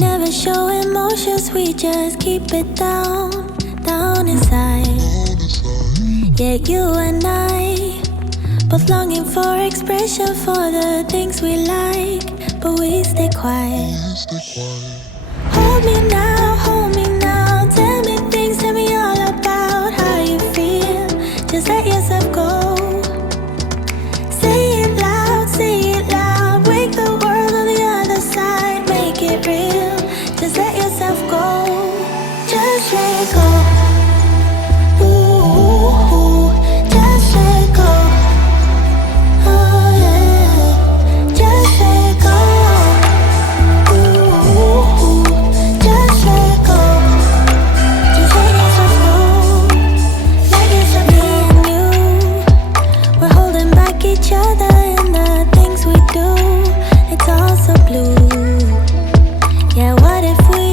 never show emotions, we just keep it down, down inside. Yeah, you and I, both longing for expression for the things we like, but we stay quiet. Hold me now, tell me things, tell me all about how you feel. Just let yourself go. Say it loud, wake the world on the other side, make it real. Just let yourself go, just let go. Ooh, just let go. Oh yeah, just let go. Ooh, just let go. Just let yourself go. Let yourself be and you. We're holding back each other in the things we do. It's all so blue. Yeah, what if we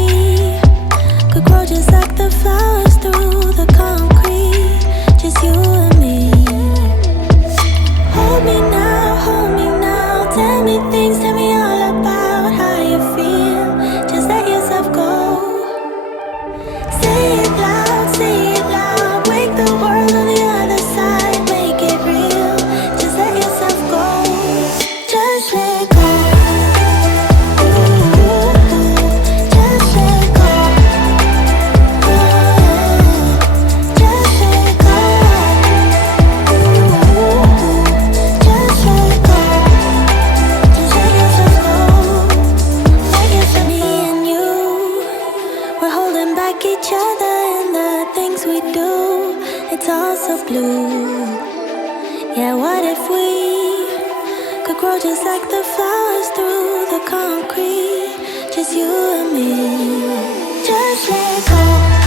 could grow just like the flowers through the concrete? Just you and me. Hold me now, tell me things, tell me all about how you feel. Just let yourself go. Say it loud, wake the world on the other side, make it real. Just let yourself go, just let go. Ooh, just let go. Oh yeah, just let go. Ooh, just let go. Just let yourself go. Let yourself be and you. We're holding back each other in the things we do. It's all so blue. Yeah, what if we could grow just like the flowers through the concrete? Just you and me. Just let go.